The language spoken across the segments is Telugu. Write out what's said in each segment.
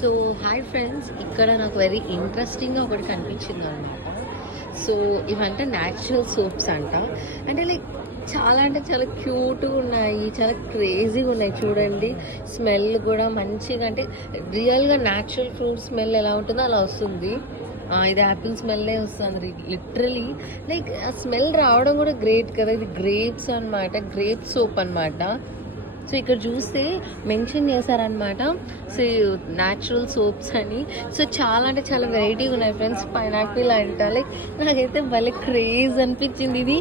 సో హాయ్ ఫ్రెండ్స్, ఇక్కడ నాకు వెరీ ఇంట్రెస్టింగ్గా ఒకటి కనిపించింది అనమాట. సో ఇవంటే న్యాచురల్ సోప్స్ అంట. అంటే లైక్ చాలా అంటే చాలా క్యూట్గా ఉన్నాయి, చాలా క్రేజీగా ఉన్నాయి. చూడండి, స్మెల్ కూడా మంచిగా, అంటే రియల్గా న్యాచురల్ ఫ్రూట్ స్మెల్ ఎలా ఉంటుందో అలా వస్తుంది. ఇది యాపిల్ స్మెల్లే వస్తుంది లిటరలీ. లైక్ ఆ స్మెల్ రావడం కూడా గ్రేట్ కదా. ఇది గ్రేప్స్ అనమాట, గ్రేప్ సోప్ అనమాట. సో ఇక్కడ చూస్తే మెన్షన్ చేశారనమాట, సో న్యాచురల్ సోప్స్ అని. సో చాలా అంటే చాలా వెరైటీగా ఉన్నాయి ఫ్రెండ్స్. పైనాపిల్ అంట, లైక్ నాకైతే భలే క్రేజ్ అనిపించింది ఇది.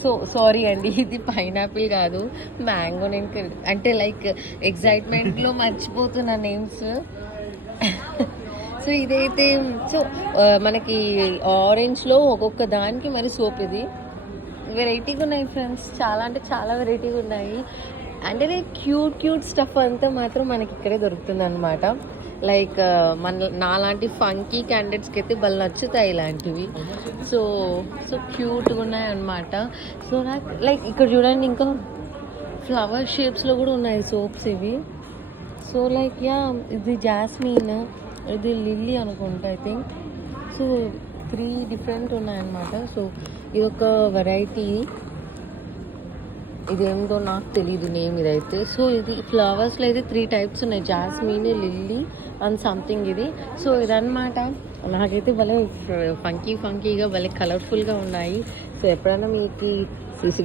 సో సారీ అండి, ఇది పైనాపిల్ కాదు, మ్యాంగో. నేను అంటే లైక్ ఎగ్జైట్మెంట్లో మర్చిపోతున్నా నేమ్స్. సో ఇదైతే సో మనకి ఆరెంజ్లో ఒక్కొక్క దానికి మరి సోప్. ఇది వెరైటీగా ఉన్నాయి ఫ్రెండ్స్, చాలా అంటే చాలా వెరైటీగా ఉన్నాయి. అంటే క్యూట్ స్టఫ్ అంతా మాత్రం మనకి ఇక్కడే దొరుకుతుంది అనమాట. లైక్ నాలాంటి ఫంకీ క్యాండిడేట్స్కి అయితే భలే నచ్చుతాయి ఇలాంటివి. సో క్యూట్గా ఉన్నాయి అనమాట. సో నాకు లైక్ ఇక్కడ చూడండి, ఇంకా ఫ్లవర్ షేప్స్లో కూడా ఉన్నాయి సోప్స్ ఇవి. సో లైక్ ఇది జాస్మిన్, ఇది లిల్లీ అనుకుంటా ఐ థింక్. సో 3 డిఫరెంట్ ఉన్నాయన్నమాట. సో ఇదొక వెరైటీ, ఇదేందో నాకు తెలియదు నేమ్ ఇదైతే. సో ఇది ఫ్లవర్స్లో అయితే 3 టైప్స్ ఉన్నాయి, జాస్మిన్, లిల్లీ అండ్ సంథింగ్ ఇది. సో ఇదన్నమాట. నాకైతే భలే ఫంకీగా భలే కలర్ఫుల్గా ఉన్నాయి. సో ఎప్పుడైనా మీకు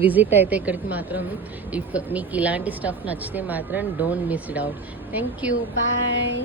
విజిట్ అయితే ఇక్కడికి మాత్రం, ఇఫ్ మీకు ఇలాంటి స్టఫ్ నచ్చితే మాత్రం don't miss it out. Thank you, bye.